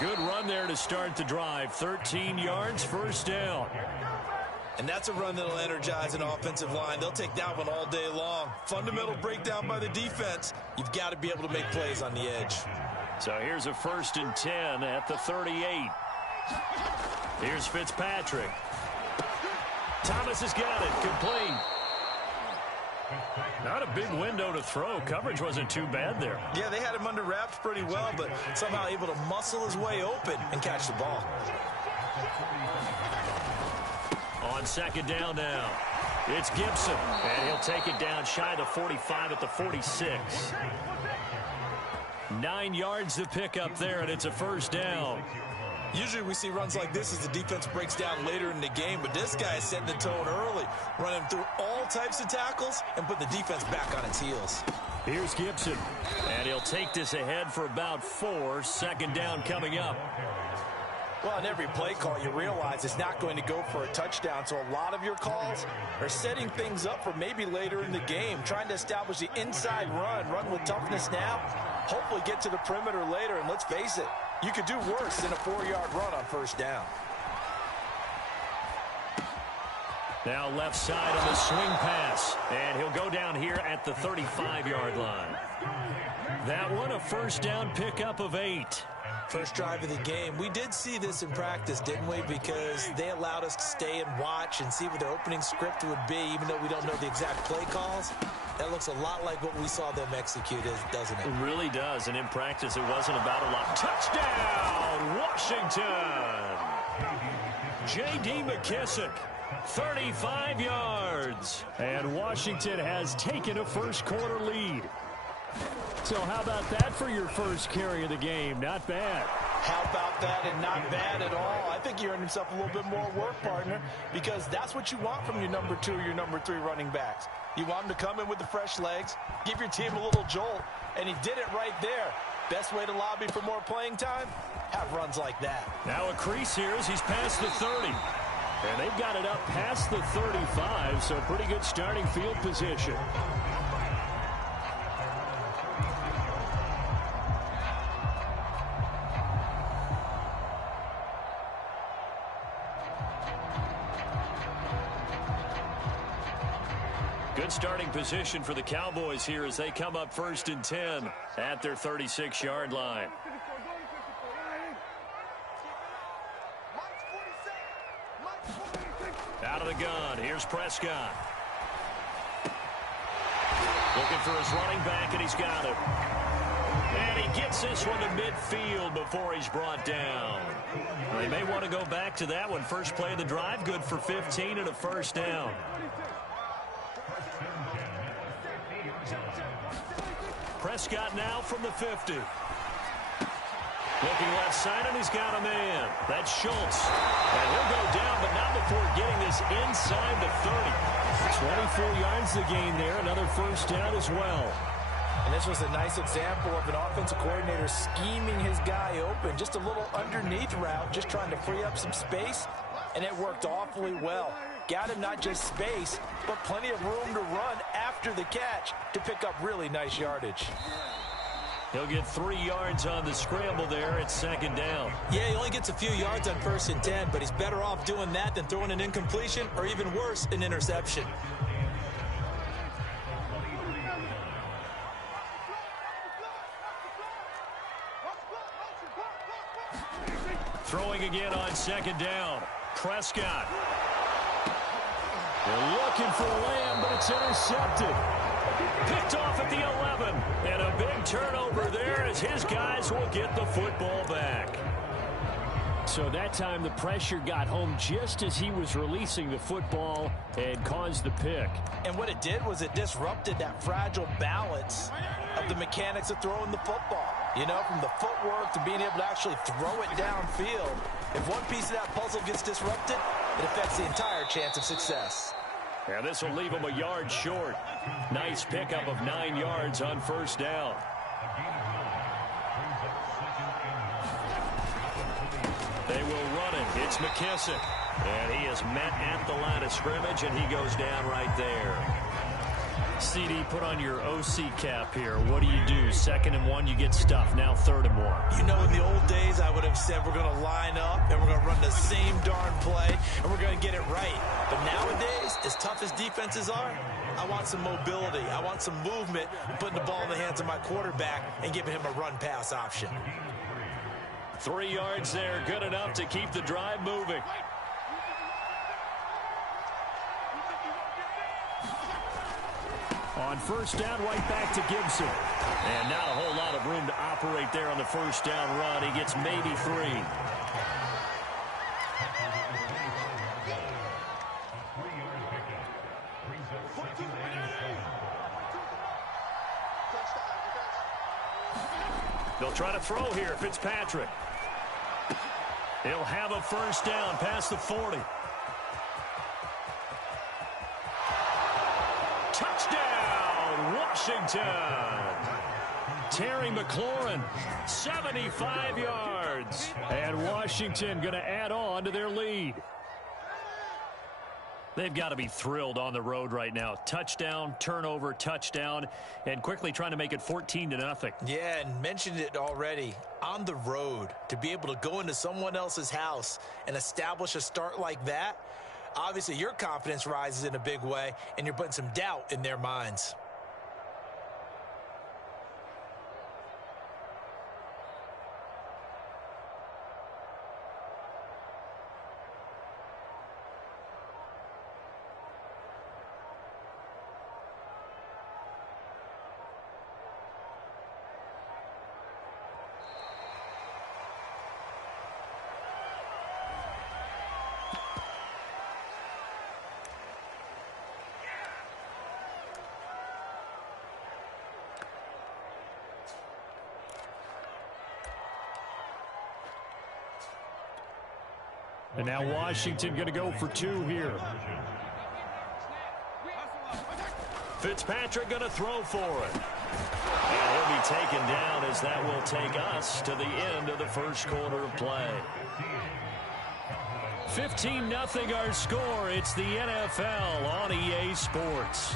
Good run there to start the drive. 13 yards, first down. And that's a run that'll energize an offensive line. They'll take that one all day long. Fundamental breakdown by the defense. You've got to be able to make plays on the edge. So here's a 1st and 10 at the 38. Here's Fitzpatrick. Thomas has got it. Complete. Not a big window to throw. Coverage wasn't too bad there. Yeah, they had him under wraps pretty well, but somehow able to muscle his way open and catch the ball. On 2nd down now, it's Gibson, and he'll take it down shy of the 45 at the 46. 9 yards to pick up there, and it's a 1st down. Usually we see runs like this as the defense breaks down later in the game, but this guy is setting the tone early, running through all types of tackles and putting the defense back on its heels. Here's Gibson, and he'll take this ahead for about 4. 2nd down coming up. Well, in every play call, you realize it's not going to go for a touchdown, so a lot of your calls are setting things up for maybe later in the game, trying to establish the inside run with toughness now, hopefully get to the perimeter later, and let's face it, you could do worse than a 4-yard run on 1st down. Now left side on the swing pass, and he'll go down here at the 35-yard line. That one, a 1st down pickup of 8. First drive of the game. We did see this in practice, didn't we? Because they allowed us to stay and watch and see what their opening script would be, even though we don't know the exact play calls. That looks a lot like what we saw them execute, doesn't it? It really does, and in practice it wasn't about a lot. Touchdown, Washington! J.D. McKissick, 35 yards. And Washington has taken a first-quarter lead. So how about that for your first carry of the game? Not bad. How about that, and not bad at all. I think he earned himself a little bit more work, partner, because that's what you want from your number 2 or your number 3 running backs. You want him to come in with the fresh legs, give your team a little jolt, and he did it right there. Best way to lobby for more playing time? Have runs like that. Now a crease here as he's past the 30. And they've got it up past the 35, so pretty good starting field position. Good starting position for the Cowboys here as they come up 1st and 10 at their 36-yard line. Out of the gun, here's Prescott. Looking for his running back, and he's got him. And he gets this one to midfield before he's brought down. Well, they may want to go back to that one. First play of the drive, good for 15 and a 1st down. Prescott now from the 50. Looking left side, and he's got a man. That's Schultz. And he'll go down, but not before getting this inside the 30. 24 yards to gain there. Another 1st down as well. And this was a nice example of an offensive coordinator scheming his guy open. Just a little underneath route, just trying to free up some space. And it worked awfully well. Got him not just space, but plenty of room to run after the catch to pick up really nice yardage. He'll get 3 yards on the scramble there at 2nd down. Yeah, he only gets a few yards on 1st and 10, but he's better off doing that than throwing an incompletion or even worse, an interception. Throwing again on 2nd down. Prescott. They're looking for Lamb, but it's intercepted. Picked off at the 11. And a big turnover there as his guys will get the football back. So that time the pressure got home just as he was releasing the football and caused the pick. And what it did was it disrupted that fragile balance of the mechanics of throwing the football. You know, from the footwork to being able to actually throw it downfield. If one piece of that puzzle gets disrupted, it affects the entire chance of success. And this will leave him a yard short. Nice pickup of 9 yards on 1st down. They will run it. It's McKissick. And he is met at the line of scrimmage, and he goes down right there. CD, put on your OC cap here. What do you do? 2nd and 1, you get stuffed. Now 3rd and 1. You know, in the old days, I would have said we're going to line up and we're going to run the same darn play and we're going to get it right. But nowadays, as tough as defenses are, I want some mobility. I want some movement, putting the ball in the hands of my quarterback and giving him a run-pass option. 3 yards there, good enough to keep the drive moving. On 1st down, right back to Gibson. And not a whole lot of room to operate there on the 1st down run. He gets maybe 3. They'll try to throw here, Fitzpatrick. He'll have a 1st down past the 40. Touchdown, Washington. Terry McLaurin, 75 yards. And Washington going to add on to their lead. They've got to be thrilled on the road right now. Touchdown, turnover, touchdown, and quickly trying to make it 14-0. Yeah, and mentioned it already. On the road, to be able to go into someone else's house and establish a start like that, obviously your confidence rises in a big way, and you're putting some doubt in their minds. And now Washington going to go for 2 here. Fitzpatrick going to throw for it. And he'll be taken down as that will take us to the end of the 1st quarter of play. 15-0 our score. It's the NFL on EA Sports.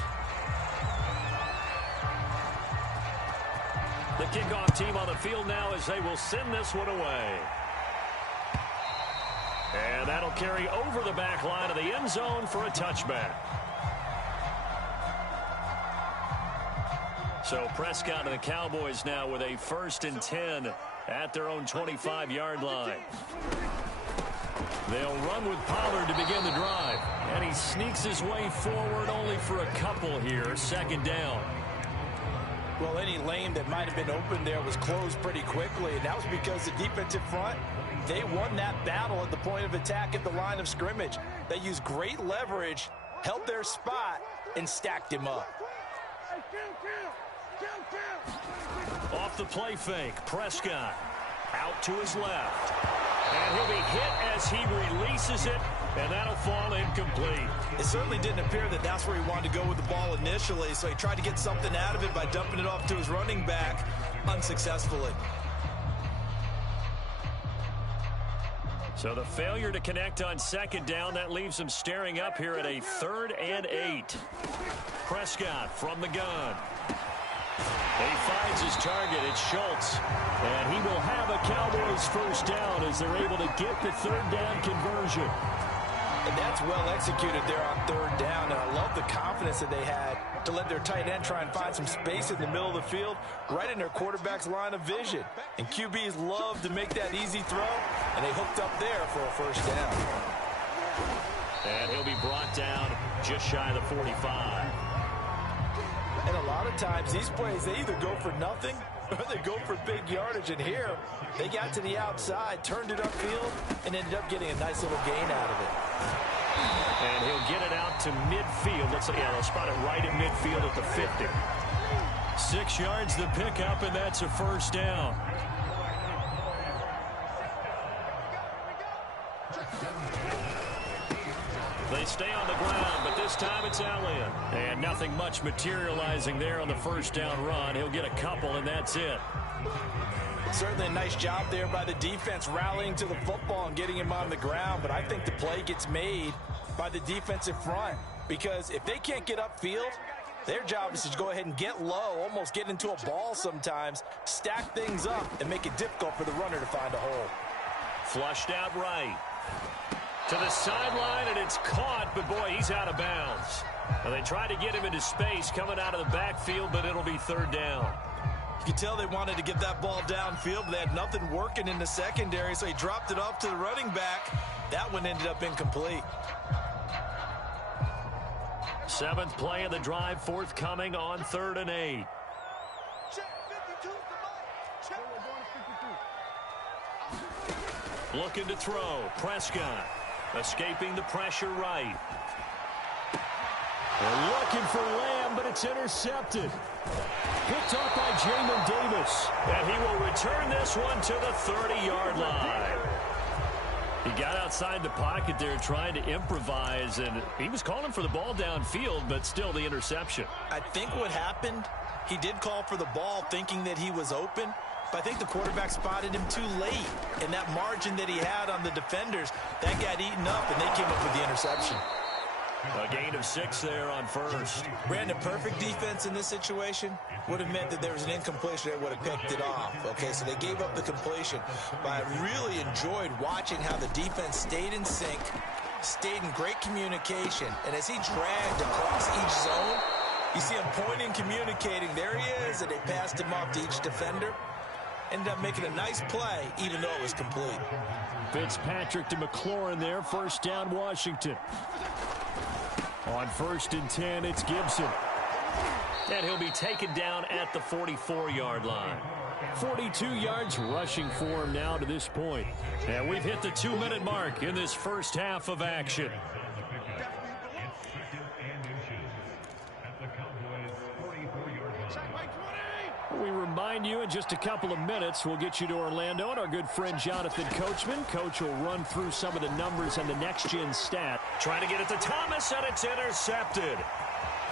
The kickoff team on the field now as they will send this one away. And that'll carry over the back line of the end zone for a touchback. So Prescott and the Cowboys now with a 1st and 10 at their own 25-yard line. They'll run with Pollard to begin the drive. And he sneaks his way forward only for a couple here. 2nd down. Well, any lane that might have been open there was closed pretty quickly, and that was because the defensive front, they won that battle at the point of attack at the line of scrimmage. They used great leverage, held their spot, and stacked him up. Off the play fake, Prescott out to his left. And he'll be hit as he releases it, and that'll fall incomplete. It certainly didn't appear that that's where he wanted to go with the ball initially, so he tried to get something out of it by dumping it off to his running back unsuccessfully. So the failure to connect on 2nd down, that leaves him staring up here at a 3rd and 8. Prescott from the gun. He finds his target. It's Schultz. And he will have a Cowboys 1st down as they're able to get the 3rd down conversion. And that's well executed there on 3rd down. And I love the confidence that they had to let their tight end try and find some space in the middle of the field, right in their quarterback's line of vision. And QBs love to make that easy throw, and they hooked up there for a 1st down. And he'll be brought down just shy of the 45. And a lot of times, these plays, they either go for nothing or they go for big yardage. And here, they got to the outside, turned it upfield, and ended up getting a nice little gain out of it. And he'll get it out to midfield. They'll spot it right in midfield at the 50. 6 yards the pickup, and that's a 1st down. They stay on the ground, but this time it's Elliott. And nothing much materializing there on the 1st down run. He'll get a couple, and that's it. Certainly a nice job there by the defense rallying to the football and getting him on the ground, but I think the play gets made by the defensive front, because if they can't get upfield, Their job is to go ahead and get low, almost get into a ball sometimes, stack things up, and make it difficult for the runner to find a hole. Flushed out right. To the sideline, and it's caught, but boy, he's out of bounds. Well, they tried to get him into space coming out of the backfield, but it'll be third down. You can tell they wanted to get that ball downfield, but they had nothing working in the secondary, so he dropped it off to the running back. That one ended up incomplete. 7th play of the drive forthcoming on 3rd and 8. Looking to throw. Prescott escaping the pressure right. They're looking for Lamb, but it's intercepted. Picked up by Jamin Davis. And he will return this one to the 30-yard line. He got outside the pocket there trying to improvise, and he was calling for the ball downfield, but still the interception. I think what happened, he did call for the ball thinking that he was open, but I think the quarterback spotted him too late. And that margin that he had on the defenders, that got eaten up, and they came up with the interception. A gain of 6 there on first. Brandon, perfect defense in this situation would have meant that there was an incompletion that would have picked it off. Okay, so they gave up the completion. But I really enjoyed watching how the defense stayed in sync, stayed in great communication. And as he dragged across each zone, you see him pointing, communicating. There he is, and they passed him off to each defender. Ended up making a nice play, even though it was complete. Fitzpatrick to McLaurin there. First down, Washington. On 1st and 10, it's Gibson. And he'll be taken down at the 44-yard line. 42 yards rushing for him now to this point. And we've hit the 2-minute mark in this first half of action. We remind you in just a couple of minutes, we'll get you to Orlando and our good friend Jonathan Coachman. Coach will run through some of the numbers and the next-gen stat. Trying to get it to Thomas, and it's intercepted.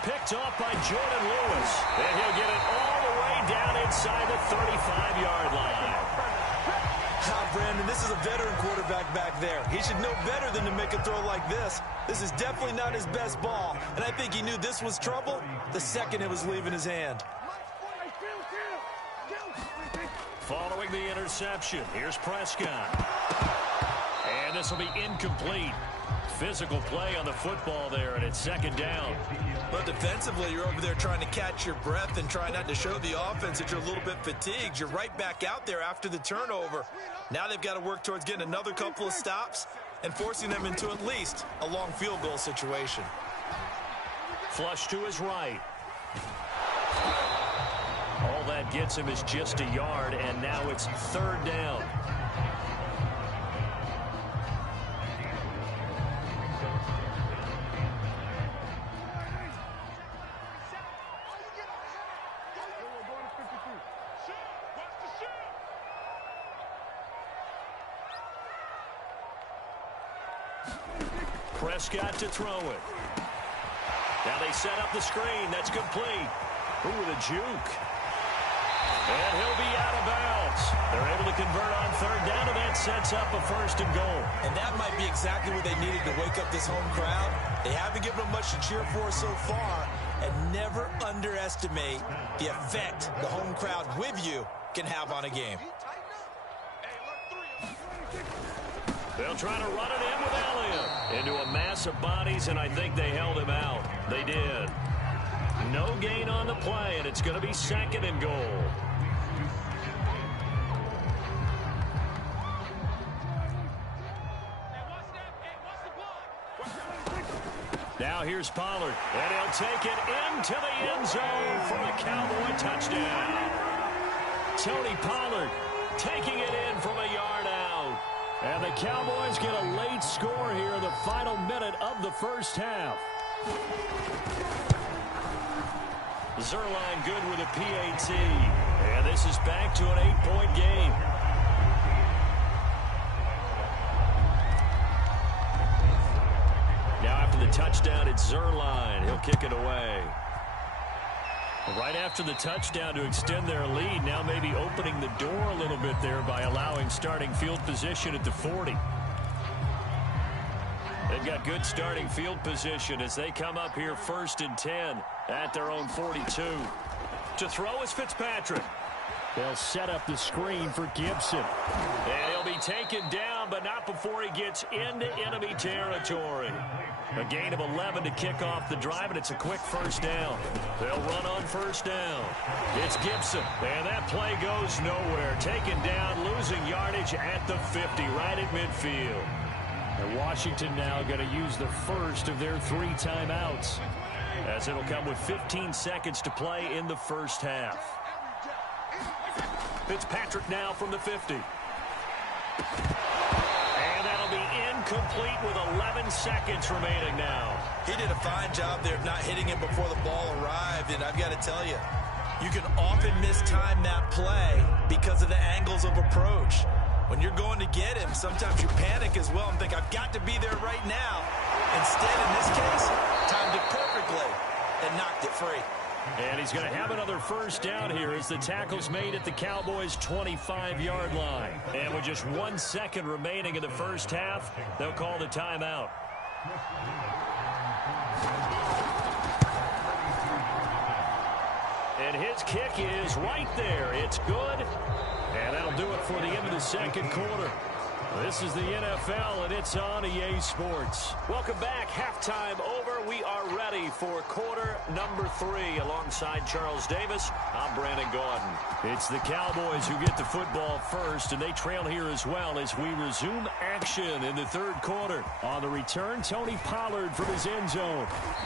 Picked off by Jordan Lewis. And he'll get it all the way down inside the 35-yard line. Brandon, this is a veteran quarterback back there. He should know better than to make a throw like this. This is definitely not his best ball, and I think he knew this was trouble the second it was leaving his hand. Following the interception, here's Prescott. And this will be incomplete. Physical play on the football there, and it's 2nd down. But defensively, you're over there trying to catch your breath and try not to show the offense that you're a little bit fatigued. You're right back out there after the turnover. Now they've got to work towards getting another couple of stops and forcing them into at least a long field goal situation. Flush to his right. All that gets him is just a yard, and now it's 3rd down. Prescott to throw it. Now they set up the screen. That's complete. Ooh, with a juke. And he'll be out of bounds. They're able to convert on 3rd down, and that sets up a 1st and goal. And that might be exactly what they needed to wake up this home crowd. They haven't given them much to cheer for so far, and never underestimate the effect the home crowd with you can have on a game. They'll try to run it in with Elliott into a mass of bodies, and I think they held him out. They did. No gain on the play, and it's going to be 2nd and goal. Now here's Pollard, and he'll take it into the end zone for a Cowboy touchdown. Tony Pollard taking it in from a yard out. And the Cowboys get a late score here in the final minute of the first half. Zerline good with a PAT. And this is back to an 8-point game. Now after the touchdown, it's Zerline. He'll kick it away. Right after the touchdown to extend their lead, now maybe opening the door a little bit there by allowing starting field position at the 40. They've got good starting field position as they come up here 1st and 10. at their own 42. To throw is Fitzpatrick. They'll set up the screen for Gibson. And he'll be taken down, but not before he gets into enemy territory. A gain of 11 to kick off the drive, and it's a quick first down. They'll run on first down. It's Gibson, and that play goes nowhere. Taken down, losing yardage at the 50, right at midfield. And Washington now going to use the first of their 3 timeouts, as it'll come with 15 seconds to play in the first half. Fitzpatrick now from the 50. And that'll be incomplete with 11 seconds remaining now. He did a fine job there of not hitting him before the ball arrived, and I've got to tell you, you can often mistime that play because of the angles of approach. When you're going to get him, sometimes you panic as well and think, I've got to be there right now. Instead, in this case, timed it perfectly and knocked it free. And he's going to have another first down here as the tackle's made at the Cowboys' 25-yard line. And with just 1 second remaining in the first half, they'll call the timeout. And his kick is right there. It's good. And that'll do it for the end of the second quarter. This is the NFL, and it's on EA Sports. Welcome back. Halftime over. We are ready for quarter number 3. Alongside Charles Davis, I'm Brandon Gordon. It's the Cowboys who get the football first, and they trail here as well as we resume action in the third quarter. On the return, Tony Pollard from his end zone.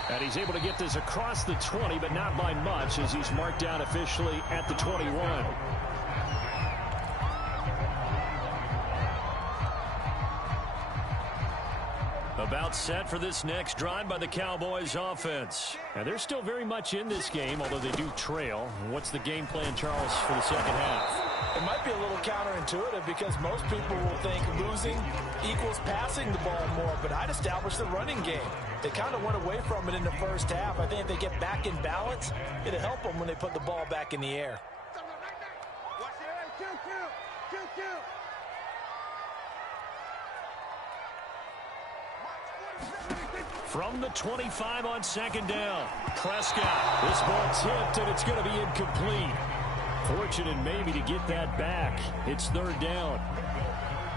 And he's able to get this across the 20, but not by much, as he's marked down officially at the 21. About set for this next drive by the Cowboys offense. And they're still very much in this game, although they do trail. What's the game plan, Charles, for the second half? It might be a little counterintuitive because most people will think losing equals passing the ball more, but I'd establish the running game. They kind of went away from it in the first half. I think if they get back in balance, it'll help them when they put the ball back in the air. From the 25 on second down, Prescott. This ball tipped, and it's going to be incomplete. Fortunate maybe to get that back. It's third down.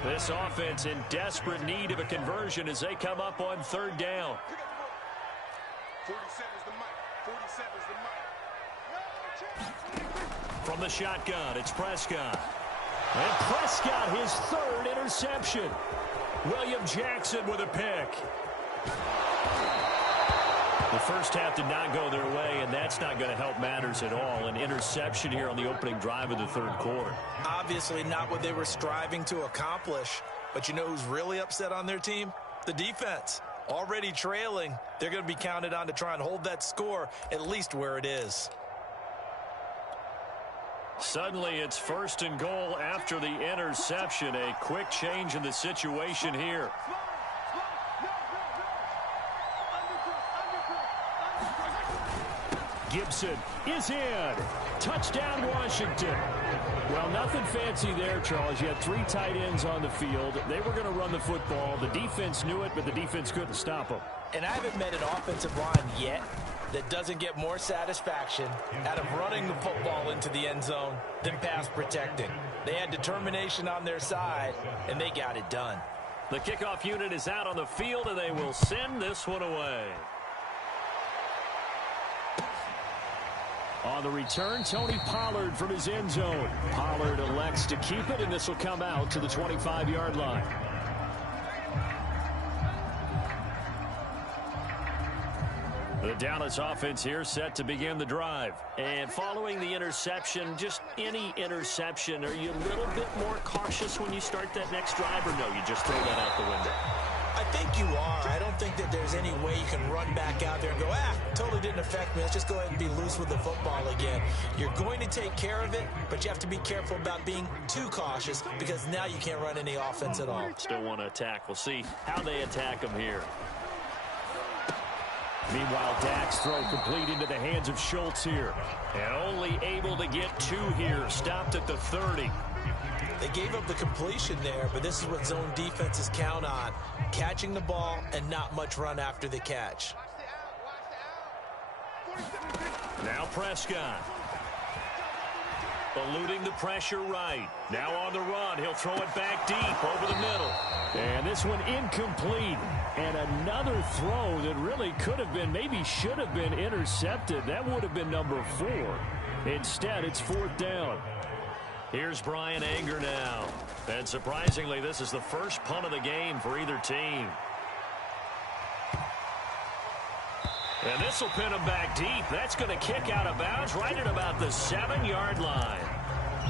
This offense in desperate need of a conversion as they come up on third down. 47's the mic. 47's the mic. From the shotgun, it's Prescott. And Prescott, his third interception. William Jackson with a pick. The first half did not go their way, and that's not going to help matters at all. An interception here on the opening drive of the third quarter. Obviously not what they were striving to accomplish. But you know who's really upset on their team? The defense. Already trailing, they're going to be counted on to try and hold that score at least where it is. Suddenly, it's first and goal after the interception. A quick change in the situation here. Gibson is in. Touchdown, Washington. Well, nothing fancy there, Charles. You had 3 tight ends on the field. They were going to run the football. The defense knew it, but the defense couldn't stop them. And I haven't met an offensive line yet that doesn't get more satisfaction out of running the football into the end zone than pass protecting. They had determination on their side, and they got it done. The kickoff unit is out on the field, and they will send this one away. On the return, Tony Pollard from his end zone. Pollard elects to keep it, and this will come out to the 25-yard line. The Dallas offense here set to begin the drive. And following the interception, just any interception, are you a little bit more cautious when you start that next drive, or no, you just throw that out the window? I think you are. I don't think that there's any way you can run back out there and go, totally didn't affect me. Let's just go ahead and be loose with the football again. You're going to take care of it, but you have to be careful about being too cautious because now you can't run any offense at all. Still want to attack. We'll see how they attack them here. Meanwhile, Dak's throw complete into the hands of Schultz here. And only able to get 2 here. Stopped at the 30. They gave up the completion there, but this is what zone defenses count on. Catching the ball and not much run after the catch. Now Prescott. Eluding the pressure right. Now on the run. He'll throw it back deep over the middle. And this one incomplete. And another throw that really could have been, maybe should have been intercepted. That would have been number 4. Instead, it's 4th down. Here's Brian Anger now. And surprisingly, this is the first punt of the game for either team. And this will pin him back deep. That's going to kick out of bounds right at about the 7-yard line.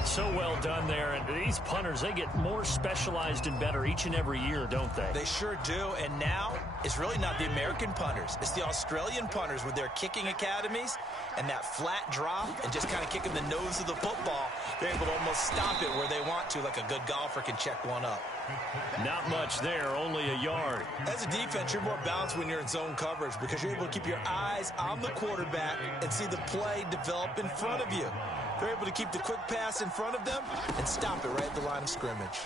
So well done there. And these punters, they get more specialized and better each and every year, don't they? They sure do. And now it's really not the American punters. It's the Australian punters with their kicking academies and that flat drop and just kind of kicking the nose of the football. They're able to almost stop it where they want to, like a good golfer can check one up. Not much there, only a yard. As a defense, you're more balanced when you're in zone coverage because you're able to keep your eyes on the quarterback and see the play develop in front of you. They're able to keep the quick pass in front of them and stop it right at the line of scrimmage.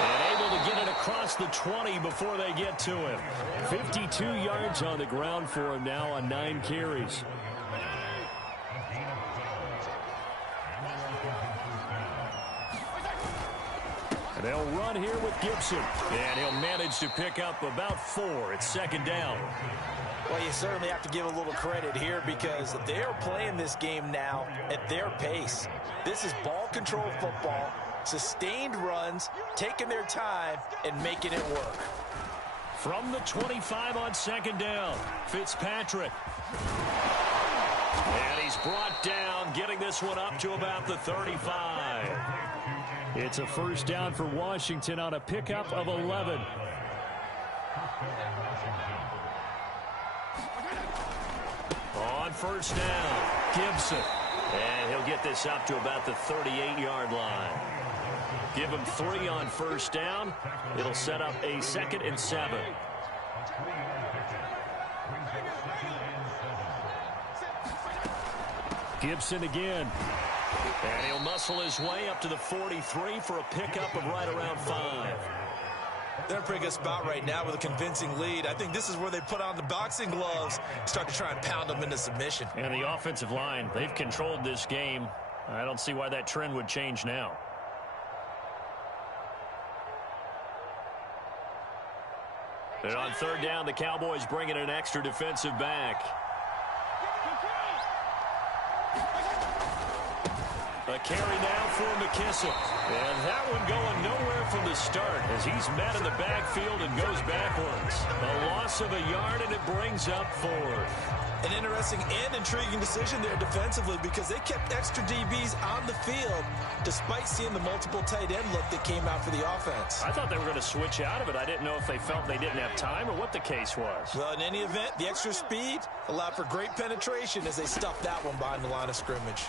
And able to get it across the 20 before they get to him. 52 yards on the ground for him now on 9 carries. And they'll run here with Gibson. And he'll manage to pick up about 4. It's 2nd down. Well, you certainly have to give a little credit here because they're playing this game now at their pace. This is ball control football, sustained runs, taking their time, and making it work. From the 25 on 2nd down, Fitzpatrick. And he's brought down, getting this one up to about the 35. It's a 1st down for Washington on a pickup of 11. On 1st down, Gibson. And he'll get this up to about the 38-yard line. Give him 3 on 1st down. It'll set up a 2nd and 7. Gibson again. And he'll muscle his way up to the 43 for a pickup of right around 5. They're in a pretty good spot right now with a convincing lead. I think this is where they put on the boxing gloves, start to try and pound them into submission. And the offensive line, they've controlled this game. I don't see why that trend would change now. And on 3rd down, the Cowboys bring in an extra defensive back. A carry now for McKissick. And that one going nowhere from the start as he's met in the backfield and goes backwards. A loss of a yard, and it brings up 4th. An interesting and intriguing decision there defensively because they kept extra DBs on the field despite seeing the multiple tight end look that came out for the offense. I thought they were going to switch out of it. I didn't know if they felt they didn't have time or what the case was. Well, in any event, the extra speed allowed for great penetration as they stuffed that one behind the line of scrimmage.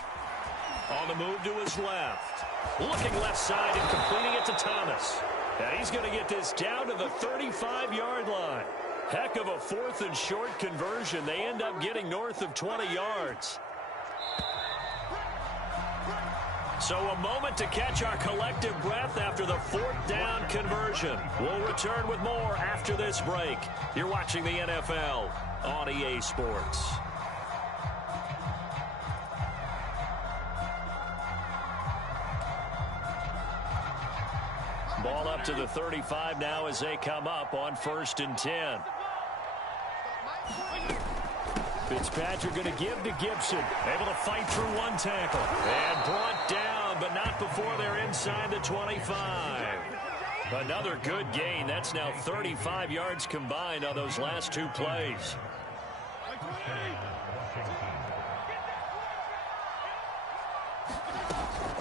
On the move to his left. Looking left side and completing it to Thomas. And he's going to get this down to the 35-yard line. Heck of a 4th and short conversion. They end up getting north of 20 yards. So a moment to catch our collective breath after the 4th down conversion. We'll return with more after this break. You're watching the NFL on EA Sports. Ball up to the 35 now as they come up on 1st and 10. Fitzpatrick going to give to Gibson. Able to fight through one tackle. And brought down, but not before they're inside the 25. Another good gain. That's now 35 yards combined on those last 2 plays.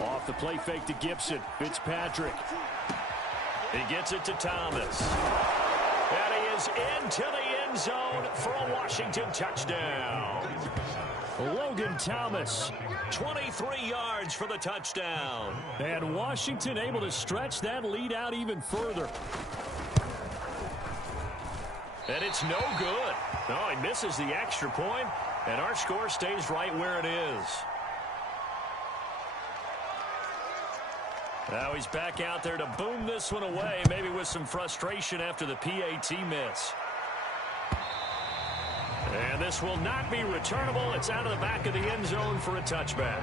Off the play fake to Gibson. Fitzpatrick. He gets it to Thomas. And he is into the end zone for a Washington touchdown. Logan Thomas. 23 yards for the touchdown. And Washington able to stretch that lead out even further. And it's no good. No, he misses the extra point, and our score stays right where it is. Now he's back out there to boom this one away, maybe with some frustration after the PAT miss. And this will not be returnable. It's out of the back of the end zone for a touchback.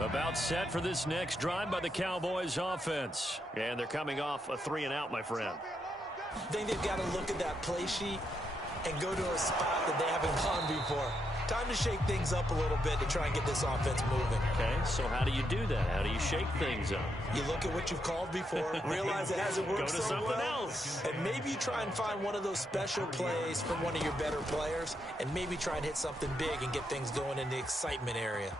About set for this next drive by the Cowboys offense. And they're coming off a 3-and-out, my friend. I think they've got to look at that play sheet and go to a spot that they haven't gone before. Time to shake things up a little bit to try and get this offense moving. Okay, so how do you do that? How do you shake things up? You look at what you've called before, realize it hasn't worked so well. Go to something else. And maybe you try and find one of those special plays from one of your better players, and maybe try and hit something big and get things going in the excitement area.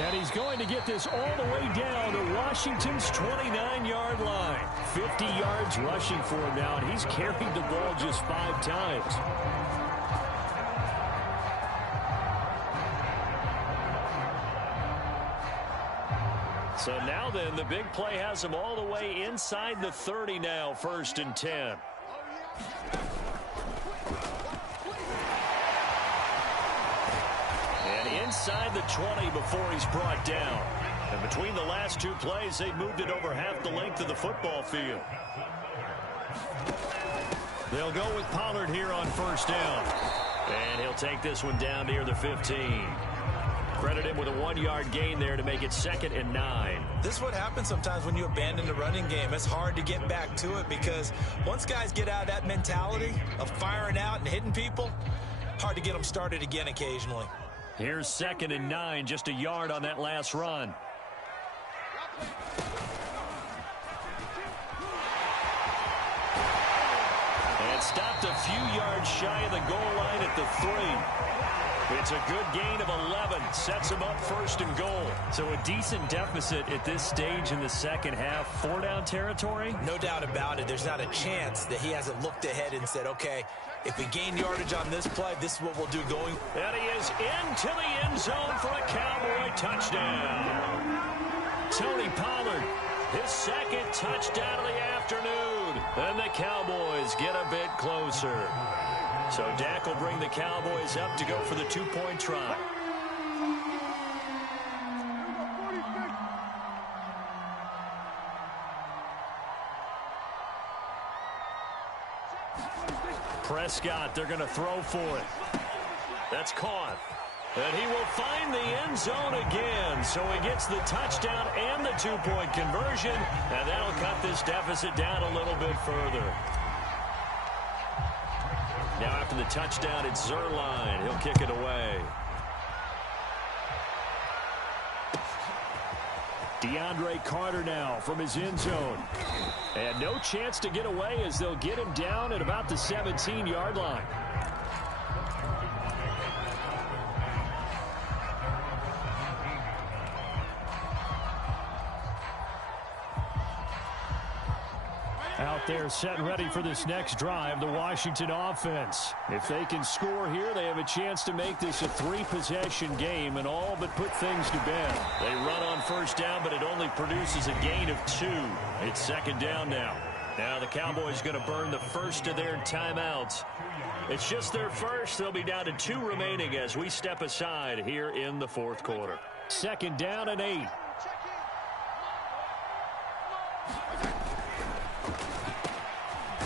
And he's going to get this all the way down to Washington's 29-yard line. 50 yards rushing for him now, and he's carried the ball just 5 times. So now then, the big play has him all the way inside the 30 now, 1st and 10. Inside the 20 before he's brought down. And between the last 2 plays, they moved it over half the length of the football field. They'll go with Pollard here on 1st down. And he'll take this one down near the 15. Credit him with a 1-yard gain there to make it 2nd and 9. This is what happens sometimes when you abandon the running game. It's hard to get back to it because once guys get out of that mentality of firing out and hitting people, hard to get them started again occasionally. Here's 2nd and 9, just a yard on that last run. And stopped a few yards shy of the goal line at the 3. It's a good gain of 11. Sets him up 1st and goal. So a decent deficit at this stage in the second half. 4-down territory? No doubt about it. There's not a chance that he hasn't looked ahead and said, okay, if we gain yardage on this play, this is what we'll do going. And he is into the end zone for a Cowboy touchdown. Tony Pollard, his 2nd touchdown of the afternoon. And the Cowboys get a bit closer. So Dak will bring the Cowboys up to go for the 2-point try. Prescott, they're going to throw for it. That's caught. And he will find the end zone again. So he gets the touchdown and the 2-point conversion. And that'll cut this deficit down a little bit further. Now after the touchdown, it's Zerline. He'll kick it away. DeAndre Carter now from his end zone. And no chance to get away as they'll get him down at about the 17-yard line. Out there set and ready for this next drive, the Washington offense. If they can score here, they have a chance to make this a 3-possession game and all but put things to bed. They run on 1st down, but it only produces a gain of 2. It's 2nd down now. Now the Cowboys going to burn the first of their timeouts. It's just their first. They'll be down to 2 remaining as we step aside here in the 4th quarter. 2nd down and 8.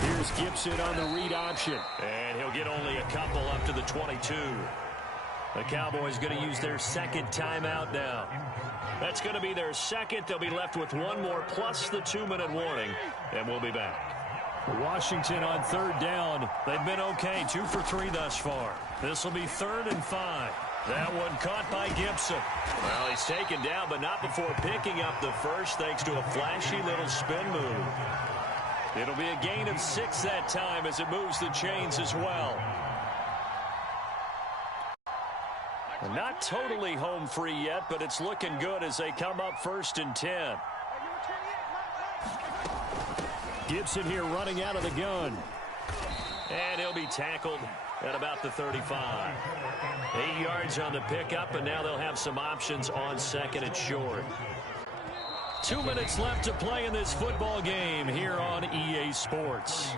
Here's Gibson on the read option. And he'll get only a couple up to the 22. The Cowboys going to use their 2nd timeout now. That's going to be their 2nd. They'll be left with 1 more plus the 2-minute warning. And we'll be back. Washington on 3rd down. They've been okay. 2 for 3 thus far. This will be 3rd and 5. That one caught by Gibson. Well, he's taken down, but not before picking up the first thanks to a flashy little spin move. It'll be a gain of 6 that time as it moves the chains as well. Not totally home free yet, but it's looking good as they come up 1st and 10. Gibson here running out of the gun. And he'll be tackled at about the 35. 8 yards on the pickup, and now they'll have some options on 2nd and short. 2 minutes left to play in this football game here on EA Sports.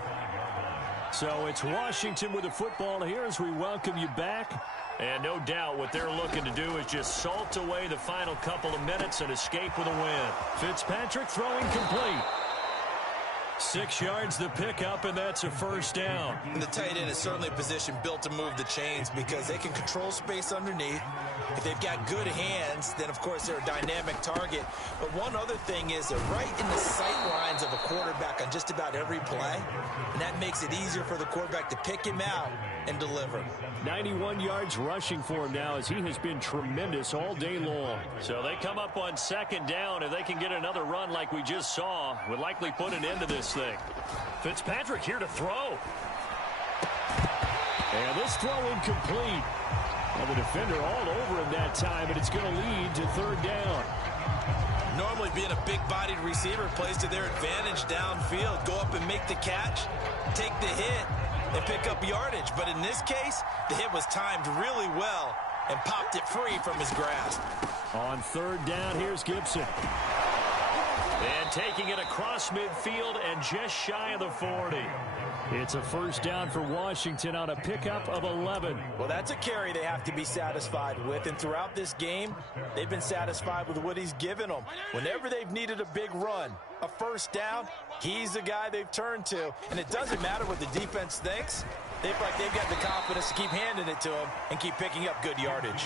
So it's Washington with the football here as we welcome you back. And no doubt what they're looking to do is just salt away the final couple of minutes and escape with a win. Fitzpatrick throwing complete. 6 yards the pickup, and that's a first down. And the tight end is certainly a position built to move the chains because they can control space underneath. If they've got good hands, then, of course, they're a dynamic target. But one other thing is they're right in the sight lines of a quarterback on just about every play, and that makes it easier for the quarterback to pick him out and deliver. 91 yards rushing for him now as he has been tremendous all day long. So they come up on second down. If they can get another run like we just saw, would likely put an end to this thing. Fitzpatrick here to throw. And this throw incomplete. Well, the defender all over him that time, but it's going to lead to third down. Normally being a big-bodied receiver plays to their advantage downfield. Go up and make the catch, take the hit, and pick up yardage. But in this case, the hit was timed really well and popped it free from his grasp. On third down, here's Gibson. And taking it across midfield and just shy of the 40. It's a first down for Washington on a pickup of 11. Well, that's a carry they have to be satisfied with. And throughout this game, they've been satisfied with what he's given them. Whenever they've needed a big run, a first down, he's the guy they've turned to. And it doesn't matter what the defense thinks. They've got the confidence to keep handing it to him and keep picking up good yardage.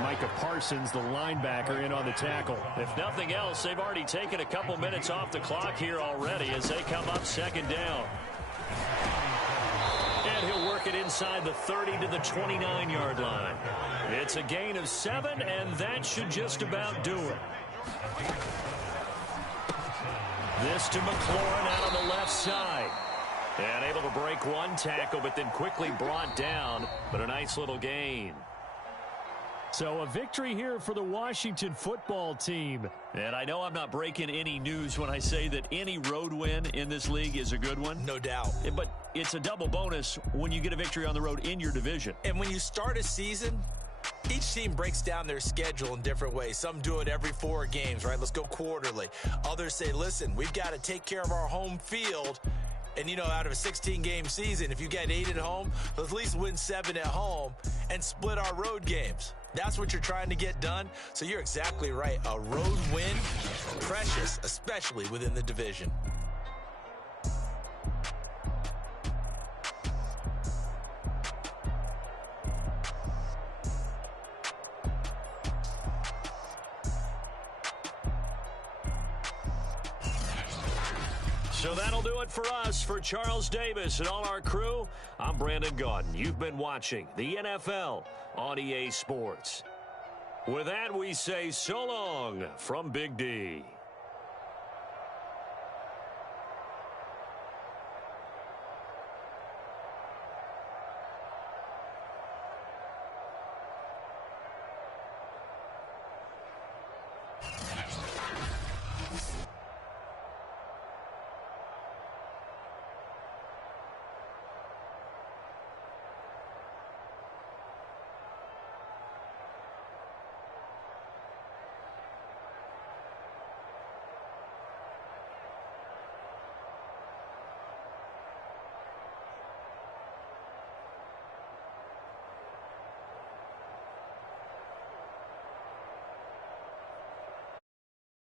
Micah Parsons, the linebacker, in on the tackle. If nothing else, they've already taken a couple minutes off the clock here already as they come up second down. And he'll work it inside the 30 to the 29-yard line. It's a gain of 7, and that should just about do it. This to McLaurin out on the left side. And able to break one tackle, but then quickly brought down. But a nice little gain. So a victory here for the Washington football team. And I know I'm not breaking any news when I say that any road win in this league is a good one. No doubt. But it's a double bonus when you get a victory on the road in your division. And when you start a season, each team breaks down their schedule in different ways. Some do it every 4 games, right? Let's go quarterly. Others say, listen, we've got to take care of our home field. And, you know, out of a 16-game season, if you get 8 at home, let's at least win 7 at home and split our road games. That's what you're trying to get done. So you're exactly right. A road win, precious, especially within the division. So that'll do it for us. For Charles Davis and all our crew, I'm Brandon Gaudin. You've been watching the NFL on EA Sports. With that, we say so long from Big D.